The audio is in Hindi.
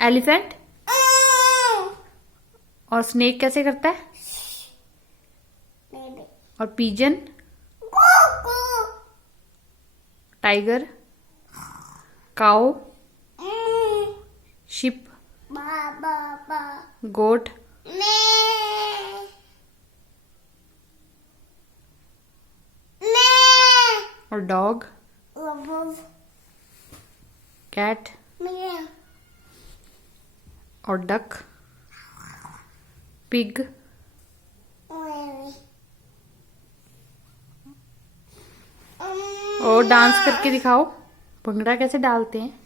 एलिफेंट। और स्नेक कैसे करता है? और पिजन। टाइगर। काऊ। शिप। गोट। और डॉग। कैट। और डक। पिग। और डांस करके दिखाओ, भंगड़ा कैसे डालते हैं।